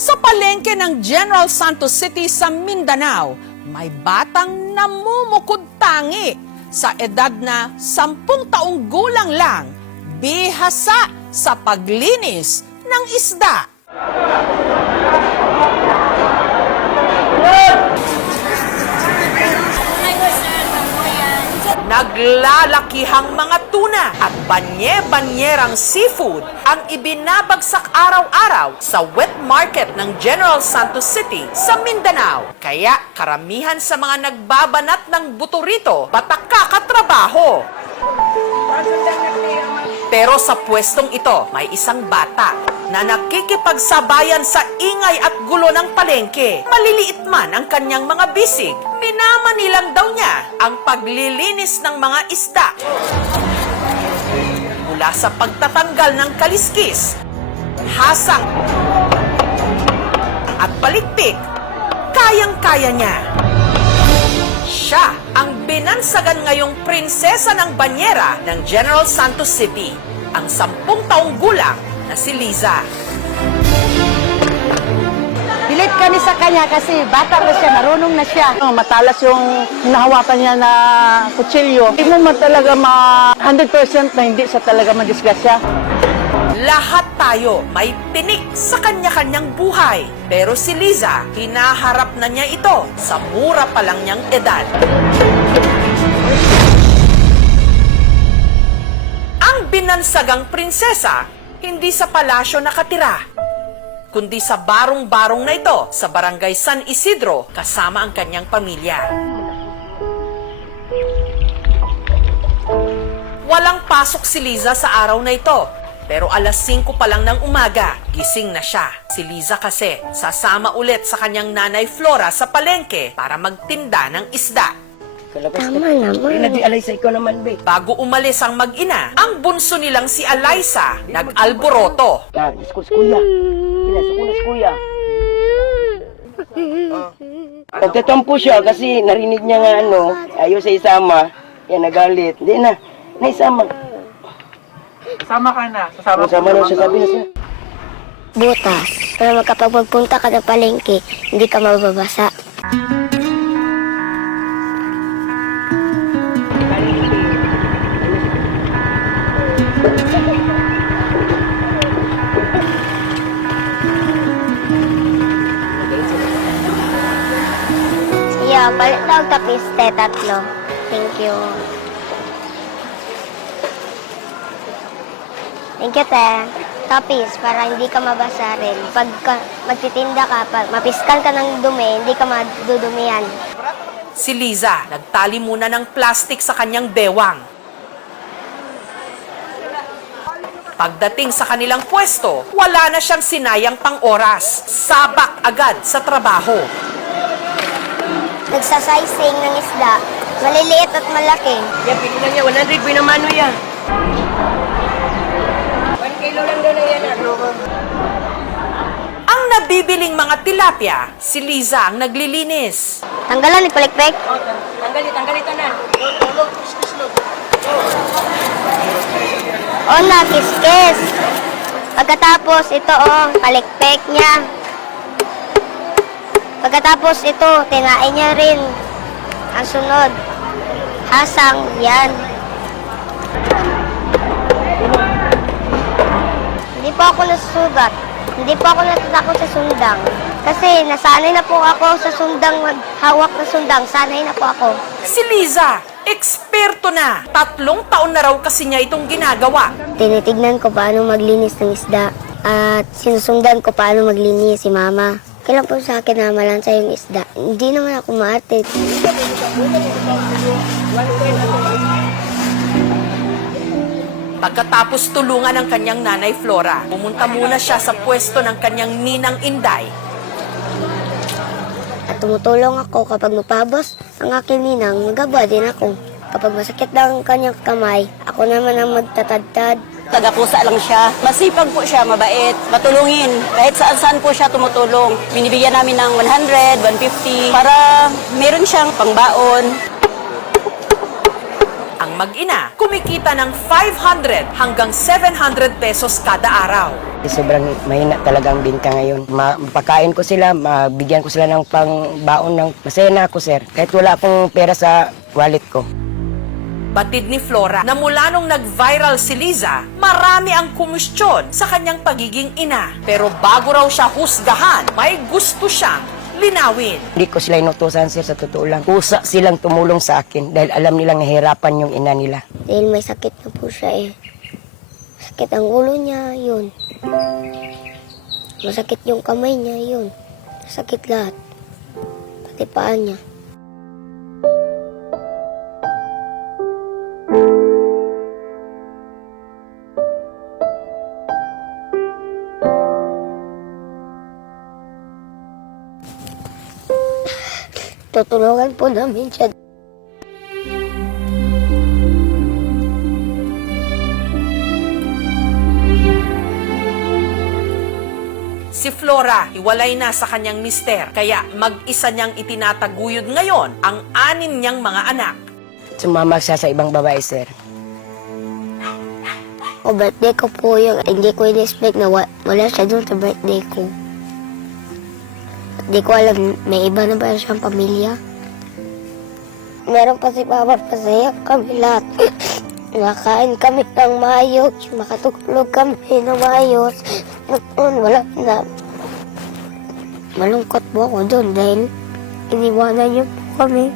Sa palengke ng General Santos City sa Mindanao, may batang namumukod tangi sa edad na 10 taong gulang lang, bihasa sa paglinis ng isda. Naglalakihang mga tuna at banye-banyerang seafood ang ibinabagsak araw-araw sa wet market ng General Santos City sa Mindanao. Kaya karamihan sa mga nagbabanat ng buto rito, batak kakatrabaho. Pero sa pwestong ito, may isang bata na nakikipagsabayan sa ingay at gulo ng palengke. Maliliit man ang kanyang mga bisig, minamanilang daw niya ang paglilinis ng mga isda. Mula sa pagtatanggal ng kaliskis, hasang at palikpik, kayang-kaya niya. Siya ang binansagan ngayong prinsesa ng banyera ng General Santos City, ang 10 taong gulang na si Liza. Pilit kami sa kanya kasi bata na siya, marunong na siya. Matalas yung hinahawakan niya na kutsilyo. Hindi mo talaga 100% na hindi sa talaga madisgrasya. Lahat tayo may tinik sa kanya-kanyang buhay. Pero si Liza, hinaharap na niya ito sa mura pa lang niyang edad. Ang binansagang prinsesa, hindi sa palasyo nakatira, kundi sa barong-barong na ito sa barangay San Isidro kasama ang kanyang pamilya. Walang pasok si Liza sa araw na ito. Pero alas 5 pa lang ng umaga, gising na siya. Si Liza kasi sasama ulit sa kanyang nanay Flora sa palengke para magtinda ng isda. Tama naman. Nag-Alaysa, ikaw naman, be. Bago umalis ang mag-ina, ang bunso nilang si Alaysa nag-alboroto. Diskus kuya. Kinasukunas kuya. Nagtatampo siya kasi narinig niya nga ayaw sa isama. Yan, nagalit. Hindi na, naisama. Sama ka na. Sasama Sama na siya, sabi na siya. Butas. Pero magkapagpunta ka ng palengke, hindi ka mababasa. Siya, palit daw tapis, tatlo. Thank you. Thank you, te. Tapis, para hindi ka mabasa rin. Pag magtitinda ka, pag mapiskan ka ng dumi, hindi ka madudumihan. Si Liza, nagtali muna ng plastik sa kanyang bewang. Pagdating sa kanilang pwesto, wala na siyang sinayang pang-oras. Sabak agad sa trabaho. Nagsasizing ng isda, maliliit at malaki. Yan, pili na niya. 100 binamano yan. 1 kilo lang doon na yan. Ang nabibiling mga tilapia, si Liza ang naglilinis. Tanggalan ni palikpik. Tanggalit na. O na, kiskis. Pagkatapos, ito palikpik niya. Pagkatapos ito, tinain niya rin. Ang sunod, hasang yan. Hindi po ako nasusugat. Hindi po ako natatakot sa sundang. Kasi nasanay na po ako sa sundang, maghawak na sundang. Sanay na po ako. Si Liza, eksperto na. 3 taon na raw kasi niya itong ginagawa. Tinitignan ko paano maglinis ng isda. At sinusundan ko paano maglinis si mama. Kailan po sa akin na malansa yung isda. Hindi naman ako maarte. Pagkatapos tulungan ng kanyang nanay Flora, pumunta muna siya sa pwesto ng kanyang ninang Inday. At tumutulong ako kapag mapabos ang aking ninang, magaba din ako. Kapag masakit daw ang kanyang kamay, ako naman ang magtatadtad. Tagapusa lang siya. Masipag po siya, mabait, matulungin. Kahit saan-saan po siya tumutulong. Binibigyan namin ng 100, 150 para meron siyang pangbaon. Ang mag-ina, kumikita ng 500 hanggang 700 pesos kada araw. Sobrang mahina talaga ang binta ngayon. Mapakain ko sila, mabigyan ko sila ng pangbaon ng masaya na ako, sir. Kahit wala akong pera sa wallet ko. Batid ni Flora na mula nung nag-viral si Liza, marami ang kumustyon sa kanyang pagiging ina. Pero bago raw siya husgahan, may gusto siyang linawin. Hindi ko sila inutusan, sir, sa totoo lang. Kusa silang tumulong sa akin dahil alam nilang nahihirapan yung ina nila. Dahil may sakit na po siya eh. Sakit ang ulo niya, yun. Masakit yung kamay niya, yun. Sakit lahat. Pati paa niya. Tutulungan po namin siya. Si Flora, hiwalay na sa kanyang mister, kaya mag-isa niyang itinataguyod ngayon ang 6 niyang mga anak. Sumama siya sa ibang babae, sir. O birthday ko po yung hindi ko in-expect na wala siya doon sa birthday ko. Hindi ko alam, may iba na ba siyang pamilya? Meron pa si Papa, pasaya kami lahat. Nakain kami ng maayos, makatulog kami ng maayos. Noon, wala na. Malungkot po ako doon dahil iniwanan niyo po kami.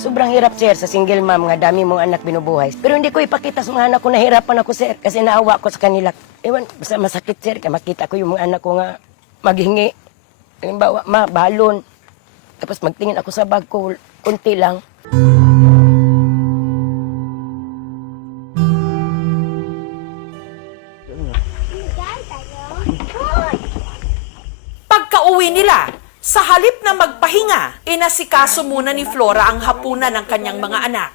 Sobrang hirap, sir, sa single mom, nga dami mong anak binubuhay. Pero hindi ko ipakita sa mga anak ko na hirapan ako, sir, kasi naawa ko sa kanila. Ewan, basta masakit, sir, kaya makita ko yung mga anak ko nga maghingi. Halimbawa, balon. Tapos magtingin ako sa bag ko, kunti lang. Pagka-uwi nila, sa halip na magpahinga, inasikaso muna ni Flora ang hapunan ng kanyang mga anak.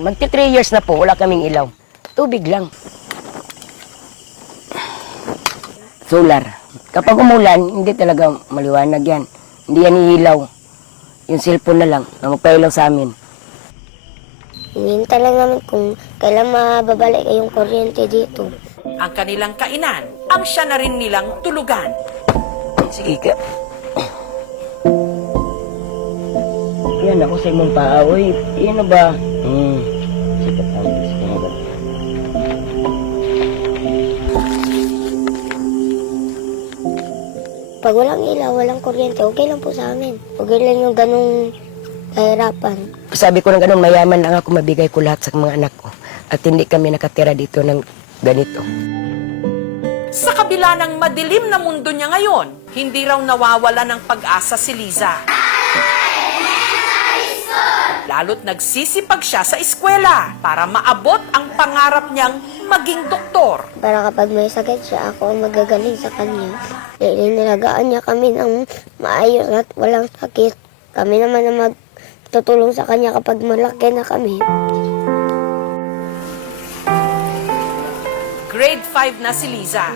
Magti 3 years na po, wala kaming ilaw. Tubig lang. Solar. Kapag umulan, hindi talaga maliwanag yan. Hindi yan iilaw. Yung cellphone na lang, na magpailaw sa amin. Hinihintay lang namin kung kailan mababalik yung kuryente dito. Ang kanilang kainan, ang siya na rin nilang tulugan. Sige ka. Yan ako sa imong paaoy. Yan na ba? Sige ka. Pag walang ilaw, walang kuryente, okay lang po sa amin. Okay lang yung ganong kahirapan. Sabi ko ng ganun, mayaman lang ako, mabigay ko lahat sa mga anak ko. At hindi kami nakatira dito ng ganito. Sa kabila ng madilim na mundo niya ngayon, hindi raw nawawala ng pag-asa si Liza. Lalo't nagsisipag siya sa eskwela para maabot ang pangarap niyang maging doktor. Para kapag may sakit siya, ako ang magagaling sa kanya. Nilalagaan niya kami ng maayos at walang sakit. Kami naman ang magtutulong sa kanya kapag malaki na kami. Grade 5 na si Liza.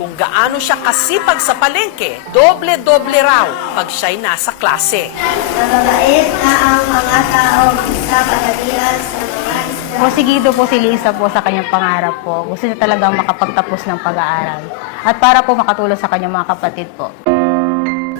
Kung gaano siya kasipag sa palengke, doble-doble raw pag siya'y nasa klase. Nababait na ang mga tao sa pagdagilan sa mga isla. Posigido po si Liza po sa kanyang pangarap po. Gusto niya talagang makapagtapos ng pag-aaral. At para po makatulong sa kanyang mga kapatid po.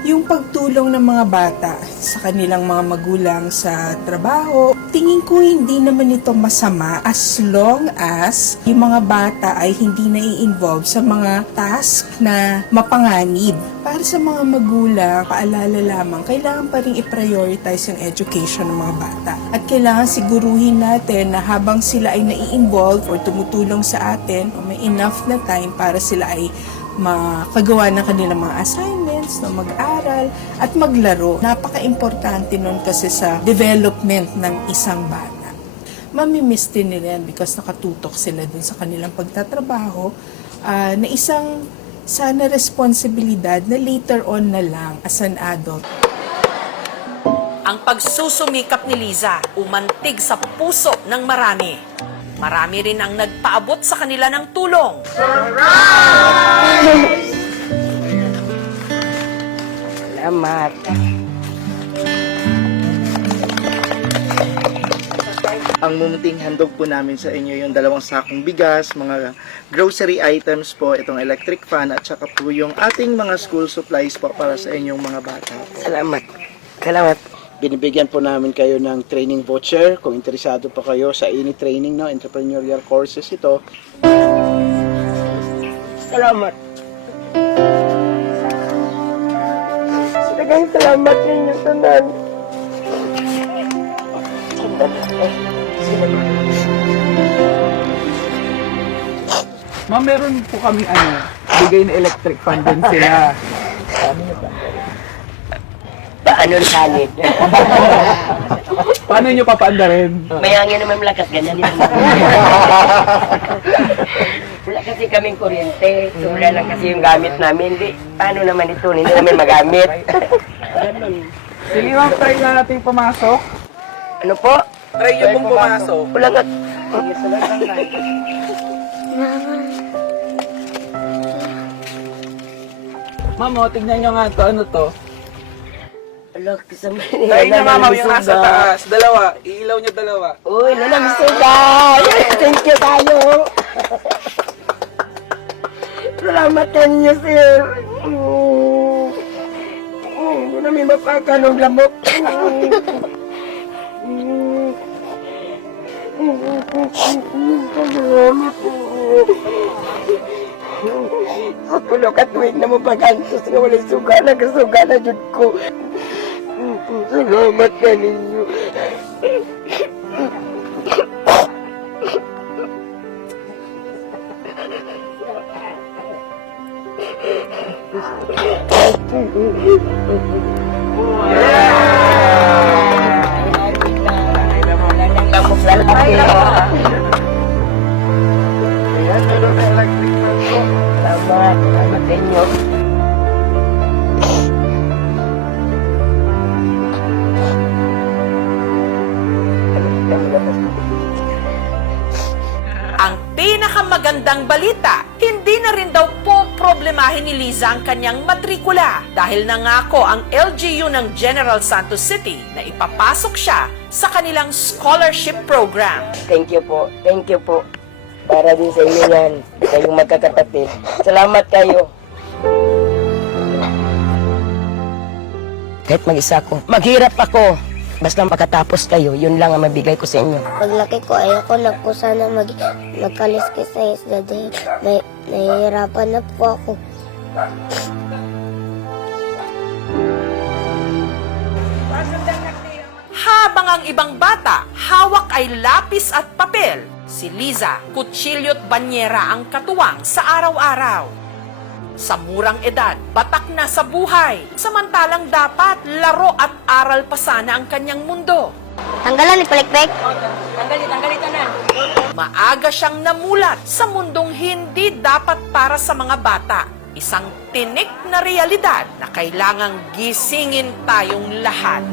Yung pagtulong ng mga bata sa kanilang mga magulang sa trabaho, tingin ko hindi naman ito masama as long as yung mga bata ay hindi nai-involve sa mga task na mapanganib. Para sa mga magulang, paalala lamang, kailangan pa rin i-prioritize yung education ng mga bata. At kailangan siguruhin natin na habang sila ay nai-involve or tumutulong sa atin, o may enough na time para sila ay makagawa ng kanilang mga assignments, no, mag-aral at maglaro. Napaka-importante nun kasi sa development ng isang bata. mamimiss din nila yan because nakatutok sila dun sa kanilang pagtatrabaho na isang sana responsibilidad na later on na lang as an adult. Ang pagsusumikap ni Liza umantig sa puso ng marami. Marami rin ang nagpaabot sa kanila ng tulong. Salamat. Ang munting handog po namin sa inyo yung 2 sakong bigas, mga grocery items po, itong electric fan, at saka po yung ating mga school supplies po para sa inyong mga bata po. Salamat. Salamat. Binibigyan po namin kayo ng training voucher kung interesado pa kayo sa any training, no, entrepreneurial courses ito. Salamat. Salagang salamat ninyo tanan. Ma'am, meron po kami bigay na electric fan din sila. Paano sanit? Paano nyo papaanda rin? May hangin naman malakas, ganyan din. Wala kasi kaming kuryente. Wala lang kasi yung gamit namin. Di, paano naman ito? Hindi namin magamit. Sige ma'am, try na natin pumasok. Ano po? Try nyo pong pumasok. Wala nga. Ma'am, tignan nyo nga to. Ano to? Wala kasama. Try na ma'am, yung nasa taas. Dalawa. Iilaw nyo 2. Uy, nalamisuga! Thank you tayo! Salamat kanyo, sir! Hindi namin mapakanong lamok. Salamat po. Sa tulog at tuwing na mo pag-antos nga walang suga na kasuga na dyan ko. Salamat ka ninyo. Salamat. Salamat sa inyo. Ang pinakamagandang balita, hindi na rin daw po problemahin ni Liza ang kanyang matrikula dahil nangako ang LGU ng General Santos City na ipapasok siya sa kanilang scholarship program. Thank you po. Thank you po. Para din sa inyo yan. Kayong magkakapatid. Salamat kayo. Kahit mag-isa ako, maghirap ako. Basta makatapos kayo, yun lang ang mabigay ko sa inyo. Paglaki ko, ayoko na po sana magkaliskis sa isla dahil nahihirapan na po ako. Habang ang ibang bata, hawak ay lapis at papel, si Liza, kutsilyo at banyera ang katuwang sa araw-araw. Sa murang edad, batak na sa buhay, samantalang dapat laro at aral pa sana ang kanyang mundo. Tanggalan ni Palikpik. Maaga siyang namulat sa mundong hindi dapat para sa mga bata. Isang tinik na realidad na kailangang gisingin tayong lahat.